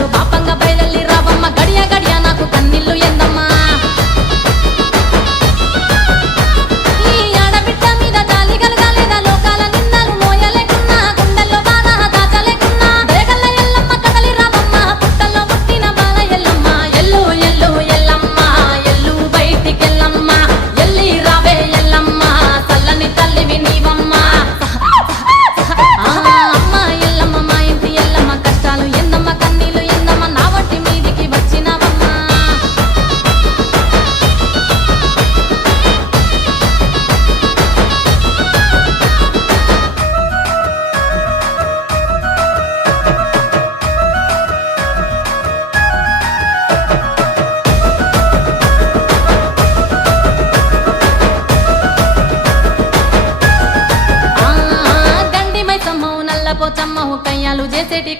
బాటలు పాపంగా బయలెల్లి రావమ్మ గడియ గడియ నాకు కన్నీళ్లు ఎందమ్మా ఈ ఆడబిడ్డ మీద జాలి కలగాలేదా లోకాల నిందలు మోయలేకున్నా గుండెల్లో బాధ దాచలేకున్నా దేగల్ల ఎల్లమ్మ కదలి రావమ్మ పుట్టల్లో పుట్టిన బాల ఎల్లమ్మ ఎల్లు ఎల్లు ఎల్లమ్మ ఎల్లు బయటికెల్లమ్మ ఎల్లి రావే ఎల్లమ్మ చల్లని తల్లివి నీవమ్మ అమ్మ ఎల్లమ్మ మా ఇంటి ఎల్లమ్మ కష్టాలు ఎందమ్మ కన్నీళ్లు ఎందమ్మ నా వట్టి మీదికి వచ్చినవమ్మా గండి మైసమ్మవు నల్ల పోచమ్మవు కయ్యాలు చేసేటి